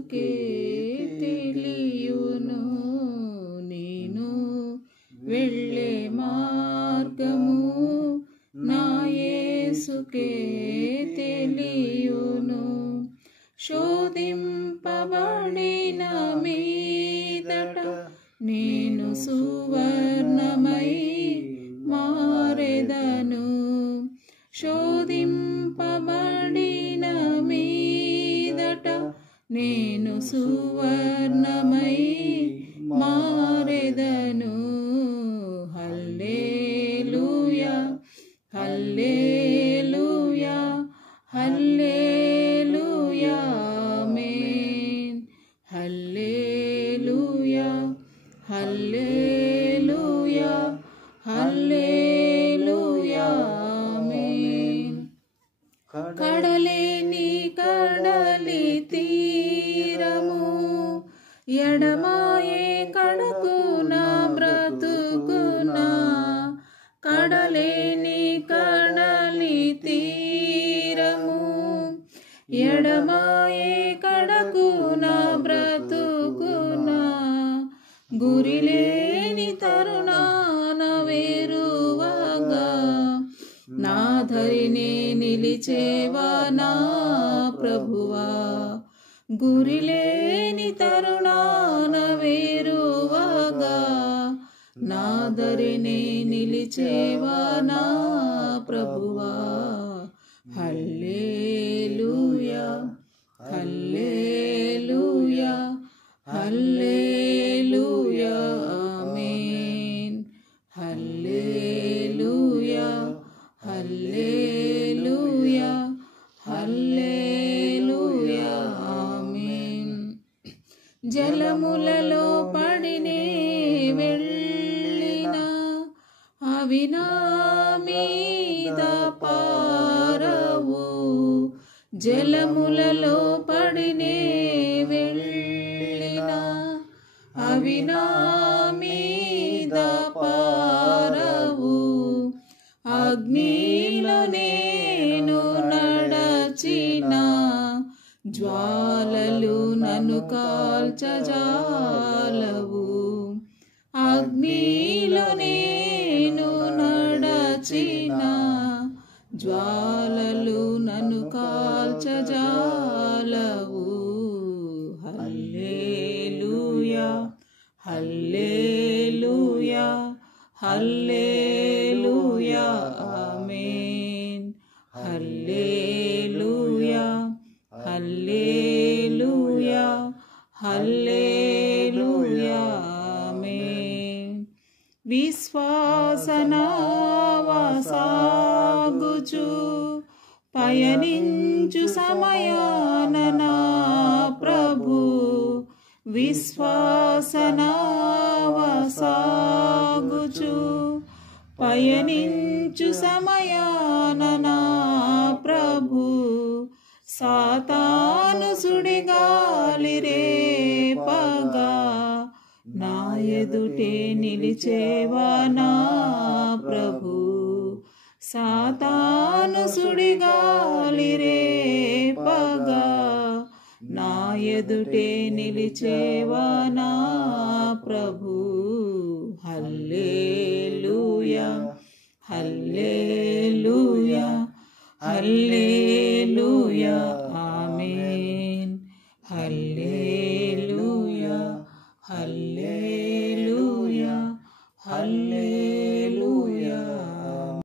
యేసుకే తెలియును. నేను వెళ్ళే మార్గము నా యేసుకే తెలియును. శోధింపబడిన మీదట నేను సువర్ణమై మారెదను. శోధింపబడిన మీదట నేను సువర్ణమై మారెదను. హల్లెలూయా హల్లెలూయా హల్లెలూయా ఆమేన్. హల్లెలూయా హల్లెలూయా హల్లెలూయా ఆమేన్. కడలేని కడలి తీరము ఎడమాయే కడకున బ్రతుకున. కడలేని కడలి తీరము ఎడమాయే కడకున బ్రతుకున. గురిలేని తరుణాన వేరువగా నా ధరినే నిలిచేవా నా ప్రభువా. గురిలేని తరుణాన వేరువగా నా ధరినే నిలిచేవా నా ప్రభువా. హల్లెలూయా హల్లెలూయా హల్లెలూయా ఆమేన్. హల్లెలూయా హల్లెలూయా హల్లెలూయా ఆమేన్. జలములలో పడినే వెళ్ళిన అవి నా మీద పారవు. జలములలో పడినే వెళ్ళిన అవి నా మీద పారవు. అగ్నిలో నేను నడచిన జ్వాలలు నన్ను కాల్చజాలవు. అగ్నిలో నేను నడచిన జ్వాలలు నన్ను కాల్చజాలవు. హల్లెలూయా హల్లెలూయా హల్లెలూయా ఆమేన్. హల్లెలూయా హల్లెలూయా హల్లెలూయా ఆమేన్. విశ్వాసనావా సాగుచు పయనించు సమయాన నా ప్రభు. విశ్వాసనావా సాగుచు పయనించు సమయాన నా ప్రభు. సాతాను సుడిగాలి రేపగా నా ఎదుటే నిలిచేవా నా ప్రభు. సాతాను సుడిగాలి రేపగా నా ఎదుటే నిలిచేవా నా ప్రభు. హల్లెలూయా హల్లెలూయా హల్లెలూయా ఆమేన్. హల్లెలూయా హల్లెలూయా.